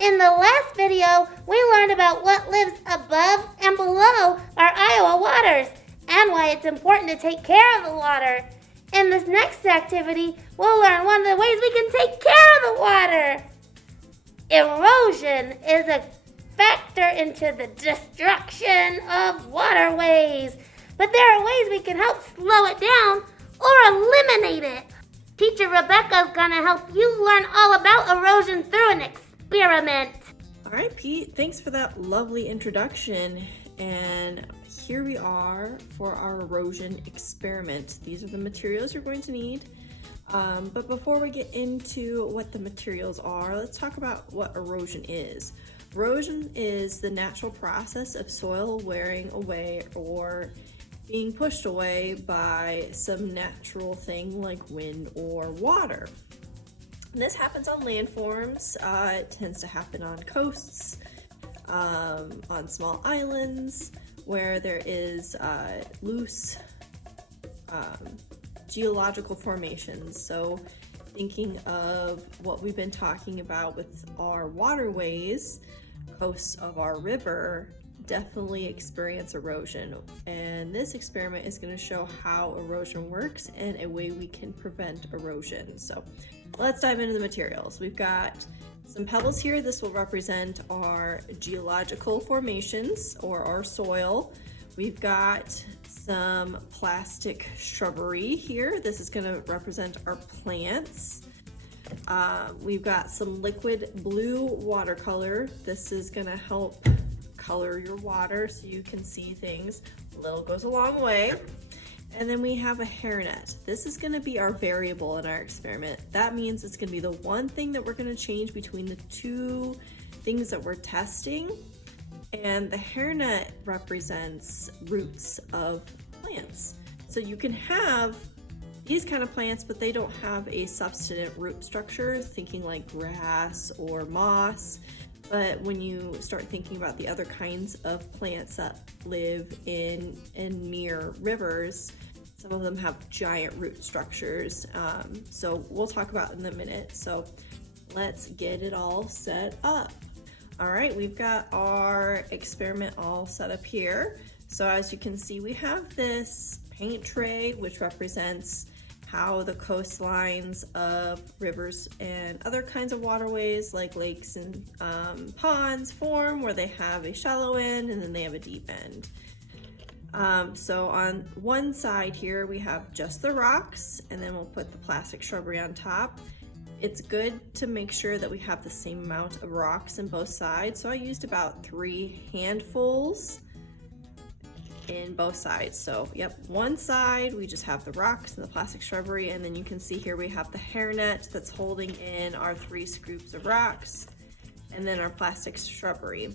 In the last video, we learned about what lives above and below our Iowa waters and why it's important to take care of the water. In this next activity, we'll learn one of the ways we can take care of the water. Erosion is a factor into the destruction of waterways, but there are ways we can help slow it down or eliminate it. Teacher Rebecca's gonna help you learn all about erosion through an experiment. All right, Pete, thanks for that lovely introduction. And here we are for our erosion experiment. These are the materials you're going to need. But before we get into what the materials are, let's talk about what erosion is. Erosion is the natural process of soil wearing away or being pushed away by some natural thing like wind or water. And this happens on landforms. It tends to happen on coasts, on small islands where there is loose geological formations. So thinking of what we've been talking about with our waterways, coasts of our river definitely experience erosion. And this experiment is going to show how erosion works and a way we can prevent erosion. So let's dive into the materials. We've got some pebbles here. This will represent our geological formations or our soil. We've got some plastic shrubbery here. This is going to represent our plants. We've got some liquid blue watercolor. This is going to help color your water so you can see things. A little goes a long way. And then we have a hairnet. This is going to be our variable in our experiment. That means it's going to be the one thing that we're going to change between the two things that we're testing. And the hairnet represents roots of plants. So you can have these kind of plants, but they don't have a substantive root structure, thinking like grass or moss. But when you start thinking about the other kinds of plants that live in and near rivers, some of them have giant root structures. So we'll talk about in a minute. So let's get it all set up. All right, we've got our experiment all set up here. So as you can see, we have this paint tray, which represents how the coastlines of rivers and other kinds of waterways like lakes and ponds form, where they have a shallow end and then they have a deep end. So on one side here we have just the rocks, and then we'll put the plastic shrubbery on top. It's good to make sure that we have the same amount of rocks in both sides. So I used about 3 handfuls in both sides. So yep, one side we just have the rocks and the plastic shrubbery, and then you can see here we have the hairnet that's holding in our 3 scoops of rocks and then our plastic shrubbery.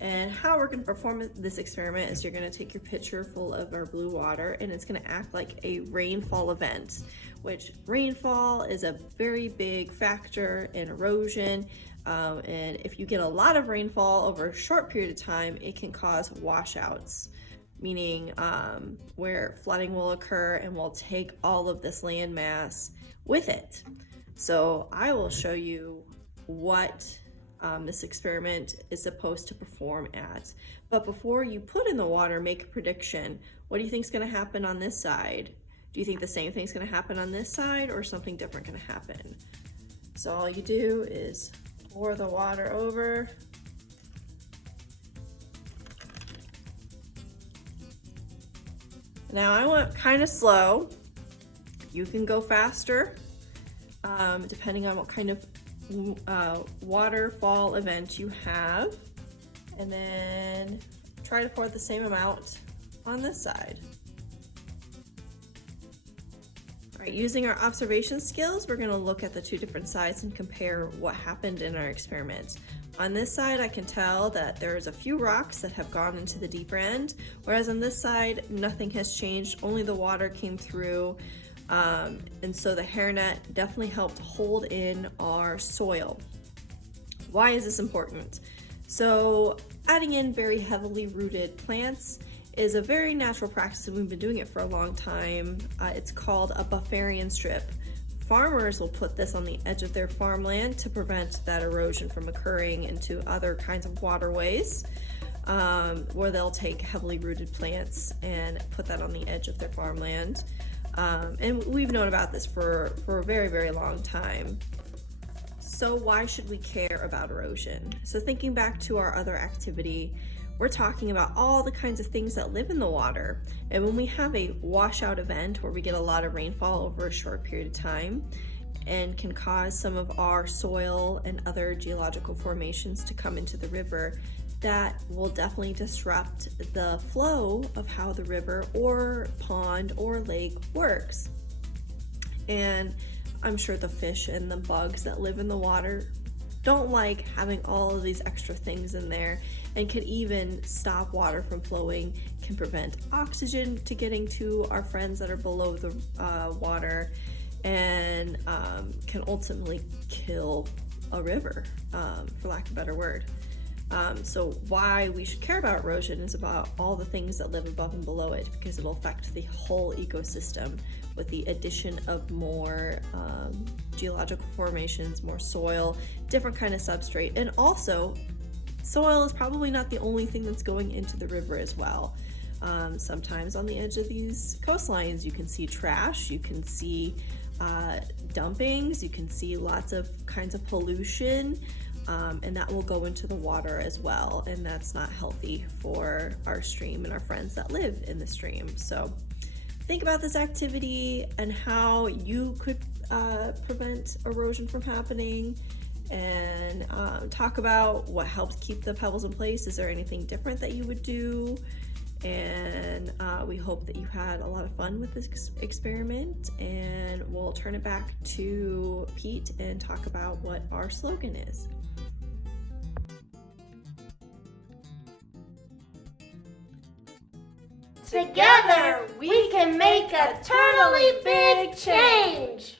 And how we're going to perform this experiment is you're going to take your pitcher full of our blue water, and it's going to act like a rainfall event, which rainfall is a very big factor in erosion. And if you get a lot of rainfall over a short period of time, it can cause washouts, meaning where flooding will occur and will take all of this land mass with it. So I will show you what this experiment is supposed to perform at. But before you put in the water, make a prediction. What do you think is going to happen on this side? Do you think the same thing's going to happen on this side, or something different going to happen? So all you do is pour the water over. Now I went kind of slow. You can go faster, depending on what kind of waterfall event you have. And then try to pour the same amount on this side. All right, using our observation skills, we're going to look at the 2 different sides and compare what happened in our experiment. On this side, I can tell that there's a few rocks that have gone into the deeper end, whereas on this side, nothing has changed, only the water came through. And so the hairnet definitely helped hold in our soil. Why is this important? So adding in very heavily rooted plants is a very natural practice, and we've been doing it for a long time. It's called a bufferian strip farmers will put this on the edge of their farmland to prevent that erosion from occurring into other kinds of waterways, where they'll take heavily rooted plants and put that on the edge of their farmland. And we've known about this for a very, very long time. So why should we care about erosion? So thinking back to our other activity, we're talking about all the kinds of things that live in the water. And when we have a washout event where we get a lot of rainfall over a short period of time and can cause some of our soil and other geological formations to come into the river, that will definitely disrupt the flow of how the river or pond or lake works. And I'm sure the fish and the bugs that live in the water don't like having all of these extra things in there, and can even stop water from flowing, can prevent oxygen to getting to our friends that are below the water, and can ultimately kill a river, for lack of a better word. So why we should care about erosion is about all the things that live above and below it, because it'll affect the whole ecosystem with the addition of more geological formations, more soil, different kind of substrate. And also, soil is probably not the only thing that's going into the river as well. Sometimes on the edge of these coastlines, you can see trash, you can see dumpings, you can see lots of kinds of pollution, and that will go into the water as well, and that's not healthy for our stream and our friends that live in the stream. So think about this activity and how you could prevent erosion from happening, and talk about what helps keep the pebbles in place. Is there anything different that you would do? And we hope that you had a lot of fun with this experiment, and we'll turn it back to Pete and talk about what our slogan is. Together, we can make a totally big change.